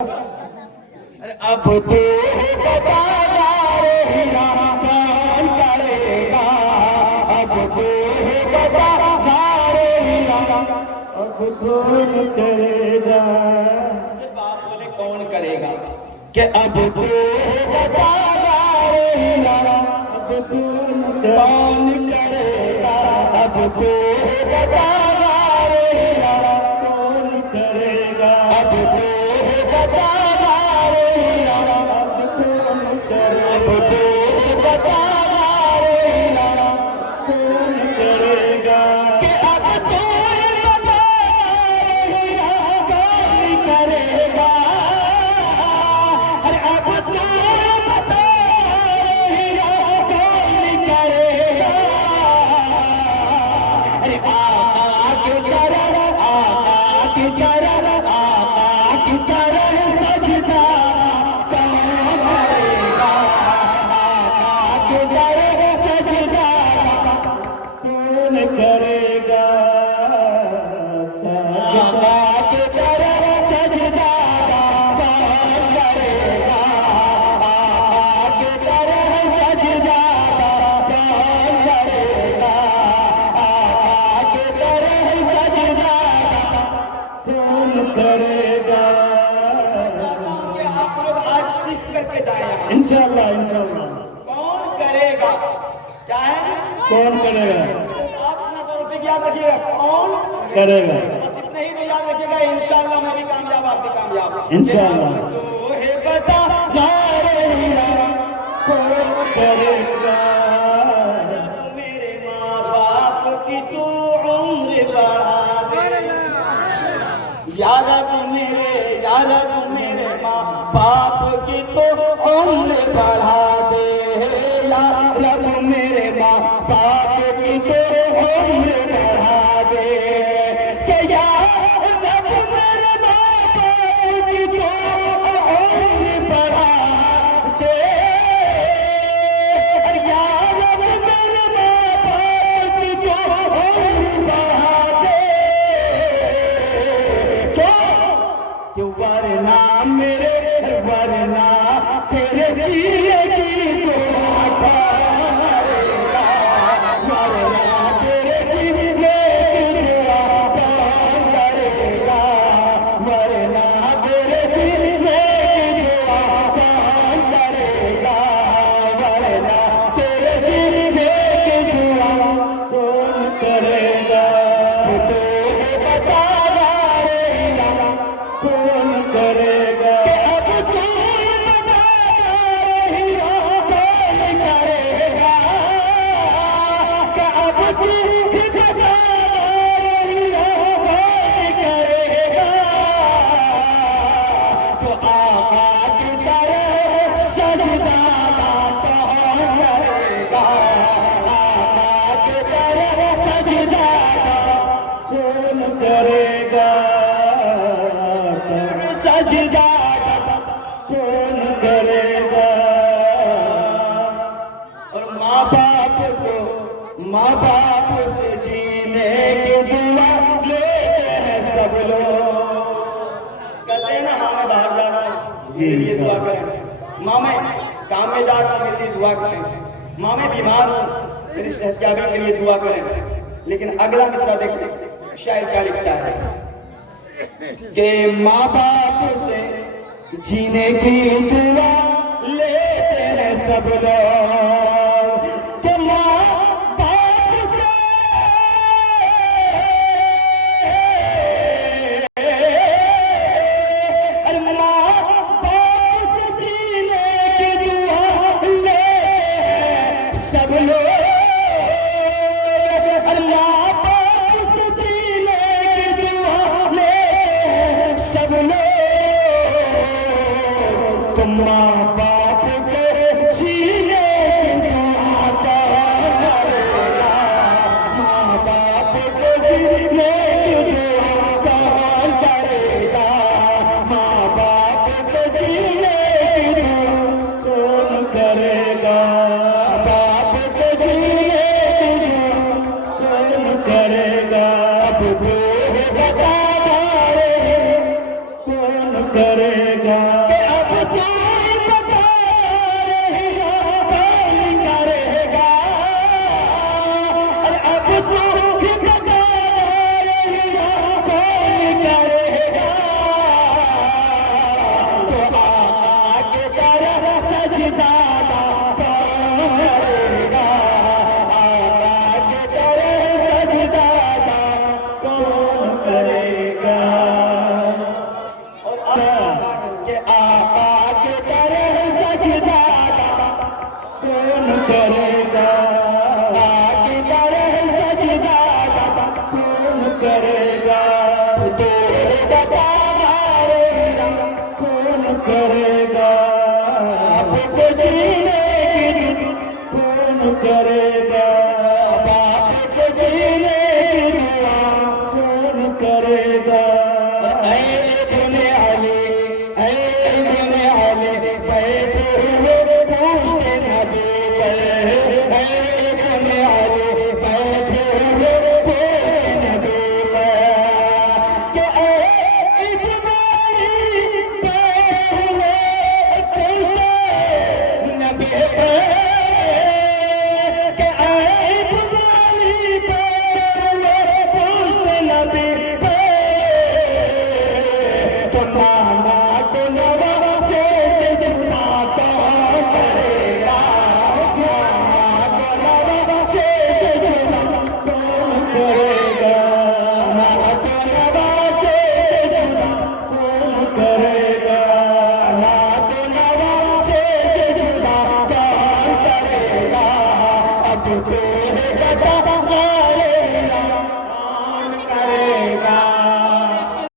अब तो बता रे हीरा कौन करेगा। अब तो बता रे हीरा अब कौन करेगा। सिर्फ आप बोले कौन करेगा कि अब तो बता रे हीरा अब कौन करेगा। अब तो बता रे हीरा कौन करेगा। अब तो बता इंशाअल्लाह इंशाअल्लाह। कौन करेगा क्या है? कौन करेगा? आप अपना तौफीक याद रखिएगा। कौन करेगा? बस इतना ही तो याद रखिएगा। इंशाअल्लाह मैं भी कामयाब, आप भी कामयाब इंशाअल्लाह। तो है बता रे हीरा कौन करेगा। मेरे माँ बाप की तू उम्र बढ़ा दे या रब मेरे माँ बाप की तो उम्र बढ़ा दे। या रब मेरे माँ बाप की तो उम्र बढ़ा दे। कि या रब मेरे माँ बाप की तो उम्र बढ़ा दे। या रब मेरे माँ बाप की तो उम्र बढ़ा दे। वरना तेरे जिए की दुआ करेगा। वरना तेरे जिए की दुआ कौन करेगा। वरना तेरे जिए की दुआ कौन करेगा। वरना तेरे जिए की दुआ कौन करेगा। तो बता रे कौन करेगा। माँ बाप से जीने की दुआ लेते हैं सब लोग। कहते हैं ना माँ मैं बाहर जा रहा हूँ मेरे लिए दुआ करें। माँ मैं काम में जा रहा हूँ मेरे लिए दुआ करें। माँ मैं बीमार हूँ मेरी सेहतयाबी के लिए दुआ करें। लेकिन अगला मिसरा देखिए शायर क्या लिखता है कि माँ बाप से जीने की दुआ लेते हैं सब लोग। माँ बाप के जीने की दुआ करेगा। माँ बाप के जीने की दुआ कौन करेगा। माँ बाप के जीने की दुआ कौन करेगा। बाप के जीने की दुआ कौन करेगा। अब तो बता रे कौन करेगा। करेगा आपको जीने की कौन करेगा बाप को जीने की दुआ कौन करेगा ऐ इब्ने अली बैठे हुए पूछते नबी पर ऐ इब्ने अली बैठे हुए पूछते नबी पर कि ऐ इब्ने अली बैठे हुए पूछते नबी पर कि ऐ इब्ने अली बैठे हुए पूछते नबी पर तो